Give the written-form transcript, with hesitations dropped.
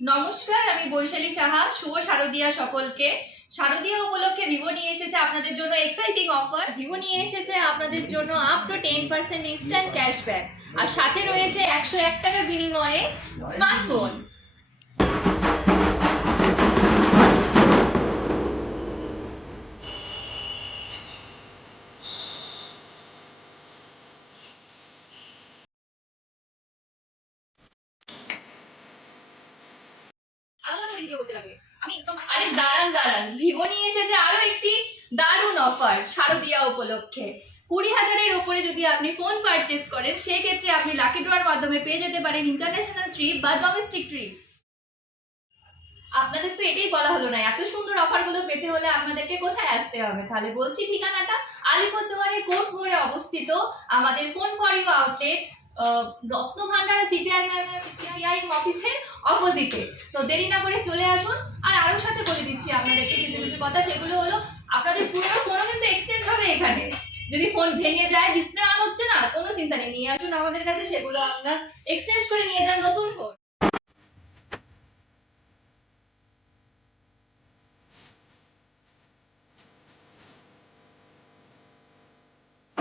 নমস্কার, আমি বৈশালী সাহা। শুভ শারদিয়া সকলকে। শারদিয়া উপলক্ষে ভিভো নিয়ে এসেছে আপনাদের জন্য এক্সাইটিং অফার। ভিভো নিয়ে এসেছে আপনাদের জন্য আপ টু 10% ইনস্ট্যান্ট ক্যাশব্যাক, আর সাথে রয়েছে 101 টাকার বিনিময়ে স্মার্টফোন। আরে দাঁড়ান দাঁড়ান, ভিভো নিয়ে এসেছে আরো একটি দারুণ অফার শারদিয়া উপলক্ষে। 20,000-এর উপরে যদি আপনি ফোন পারচেস করেন, সেক্ষেত্রে আপনি লাকি ড্রর মাধ্যমে পেয়ে যেতে পারেন ইন্টারন্যাশনাল ট্রিপ বা ডোমেস্টিক ট্রিপ। আপনাদের তো এটাই বলা হলো না, এত সুন্দর অফারগুলো পেতে হলে আপনাদেরকে কোথায় আসতে হবে? তাহলে বলছি ঠিকানাটা, আলিপুরদুয়ারের কোর্ট মোড়ে অবস্থিত আমাদের phone for you outlet, Ratnabhandar CPI অফিসের অপোজিটে। তো দেরি না করে চলে আসুন। আর আরও সাথে বলে দিচ্ছি আপনাদেরকে কিছু কিছু কথা, সেগুলো হলো আপনাদের পুরনো ফোনও কিন্তু এক্সচেঞ্জ হবে এখানে। যদি ফোন ভেঙে যায়, ডিসপ্লে অন হচ্ছে না, কোনো চিন্তা নেই, নিয়ে আসুন আমাদের কাছে, সেগুলো আপনার এক্সচেঞ্জ করে নিয়ে যান নতুন ফোন।